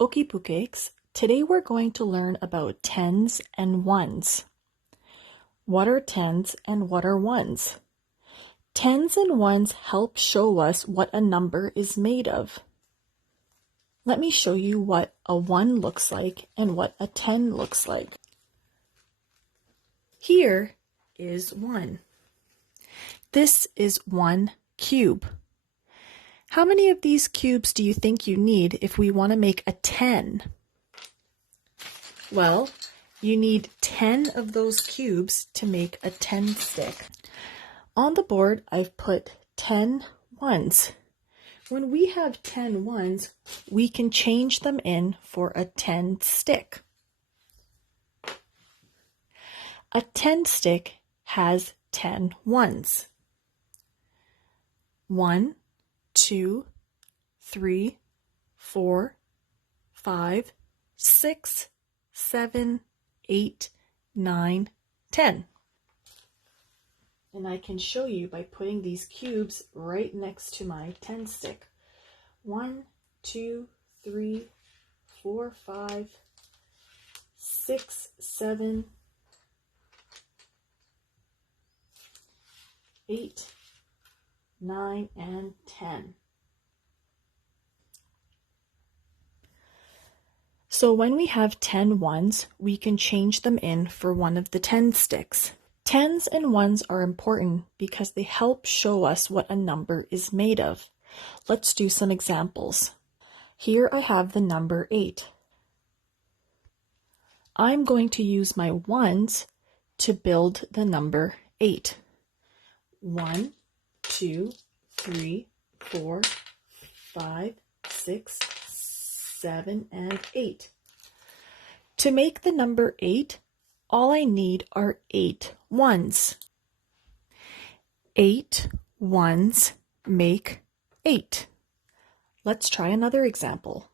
Okie Pukeks, today we're going to learn about tens and ones. What are tens and what are ones? Tens and ones help show us what a number is made of. Let me show you what a 1 looks like and what a 10 looks like. Here is 1. This is 1 cube. How many of these cubes do you think you need if we want to make a 10? Well, you need 10 of those cubes to make a 10 stick. On the board, I've put 10 ones. When we have 10 ones, we can change them in for a 10 stick. A 10 stick has 10 ones. 1, 2, 3, 4, 5, 6, 7, 8, 9, 10. And I can show you by putting these cubes right next to my 10 stick. 1, 2, 3, 4, 5, 6, 7, 8, 9, and 10. So when we have 10 ones, we can change them in for one of the 10 sticks. Tens and ones are important because they help show us what a number is made of. Let's do some examples. Here I have the number 8. I'm going to use my ones to build the number 8. 1, 2, 3, 4, 5, 6, 7, and 8. To make the number 8, all I need are 8 ones. 8 ones make 8. Let's try another example.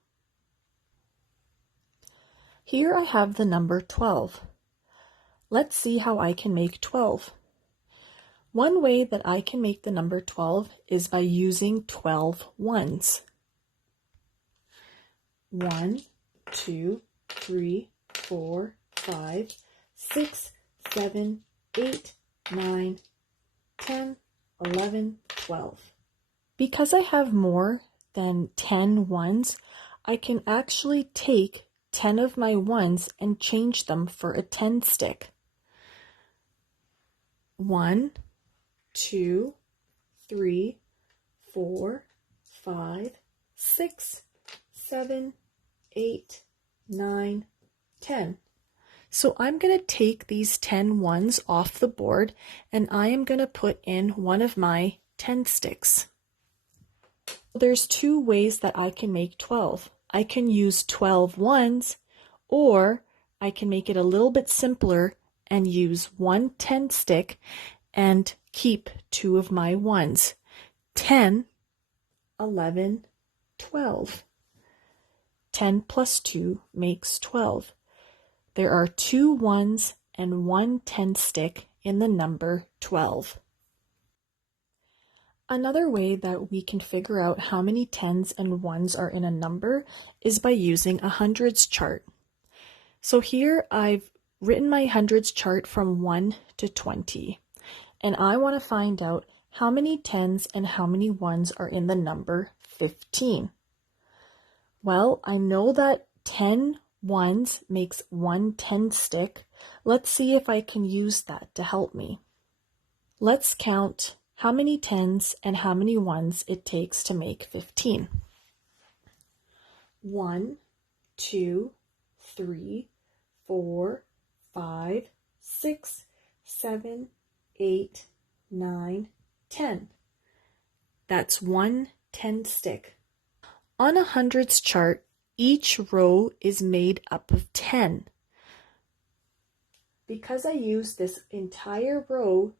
Here I have the number 12. Let's see how I can make 12. One way that I can make the number 12 is by using 12 ones. 1, 2, 3, 4, 5, 6, 7, 8, 9, 10, 11, 12. Because I have more than 10 ones, I can actually take 10 of my ones and change them for a 10 stick. 1, 2, 3, 4, 5, 6, 7, 8, 9, 10. So I'm going to take these 10 ones off the board and I am going to put in one of my 10 sticks. There's two ways that I can make 12. I can use 12 ones, or I can make it a little bit simpler and use one 10 stick and keep 2 of my ones. 10, 11, 12. 10 plus 2 makes 12. There are 2 ones and one 10 stick in the number 12. Another way that we can figure out how many tens and ones are in a number is by using a hundreds chart. So here I've written my hundreds chart from 1 to 20, and I want to find out how many tens and how many ones are in the number 15. Well, I know that 10 ones makes one 10 stick. Let's see if I can use that to help me. Let's count how many tens and how many ones it takes to make 15. 1, 2, 3, 4, 5, 6, 7, 8, 9, 10. That's one 10 stick. On a hundreds chart, each row is made up of 10. Because I used this entire row,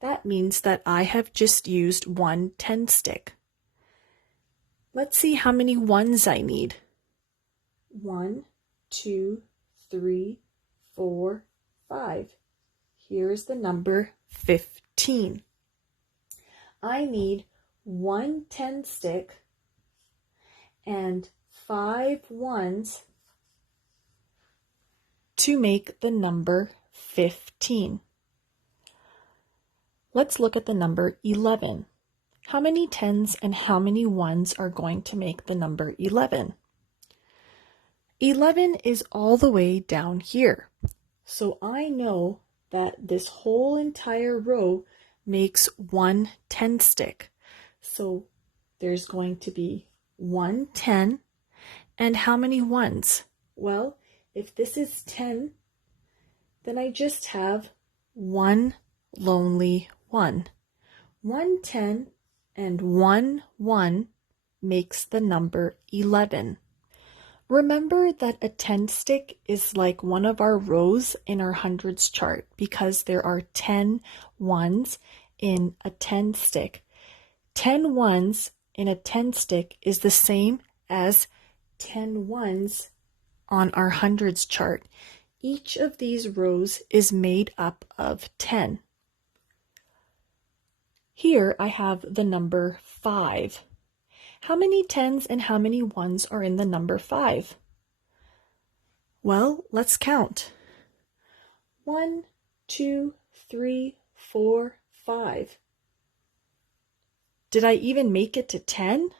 that means that I have just used one 10 stick. Let's see how many ones I need. 1, 2, 3, 4, 5. Here's the number 15. I need one 10 stick and 5 ones to make the number 15. Let's look at the number 11. How many tens and how many ones are going to make the number 11? 11 is all the way down here. So I know that this whole entire row makes 1 10 stick. So there's going to be 1 10. And how many ones? Well, if this is 10, then I just have 1 lonely 1. 1 10 and 1 1 makes the number 11. Remember that a 10 stick is like one of our rows in our hundreds chart because there are 10 ones in a 10 stick. 10 ones in a 10 stick is the same as 10 ones on our hundreds chart. Each of these rows is made up of 10. Here I have the number 5. How many tens and how many ones are in the number 5? Well, let's count. 1, 2, 3, 4, 5. Did I even make it to 10?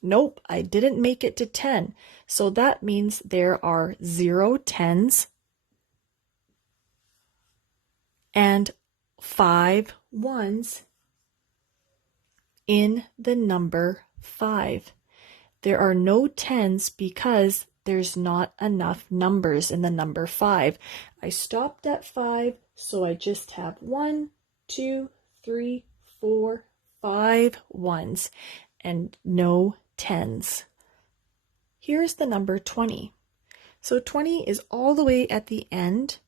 Nope, I didn't make it to 10. So that means there are 0 tens and 5 ones in the number 5. There are no tens because there's not enough numbers in the number 5. I stopped at 5, so I just have 1, 2, 3, 4, 5 ones and no tens. Here's the number 20. So 20 is all the way at the end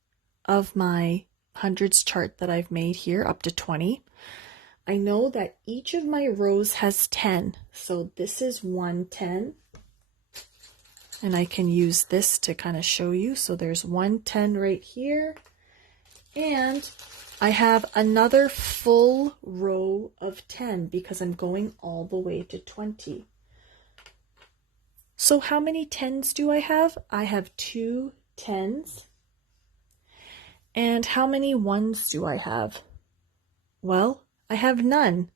of my hundreds chart that I've made here up to 20. I know that each of my rows has 10, so this is 1 10. And I can use this to kind of show you. So there's 1 10 right here. And I have another full row of 10 because I'm going all the way to 20. So how many tens do I have? I have 2 tens. And how many ones do I have? Well, I have none.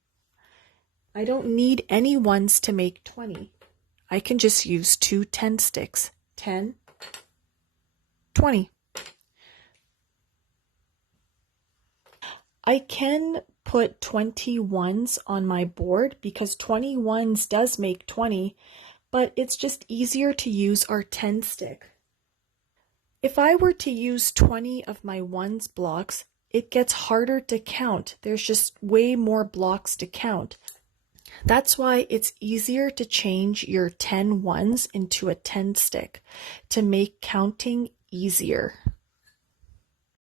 I don't need any ones to make 20. I can just use 2 10 sticks. 10, 20. I can put 20 ones on my board because 20 ones does make 20, but it's just easier to use our 10 stick. If I were to use 20 of my ones blocks, it gets harder to count. There's just way more blocks to count. That's why it's easier to change your 10 ones into a 10 stick to make counting easier.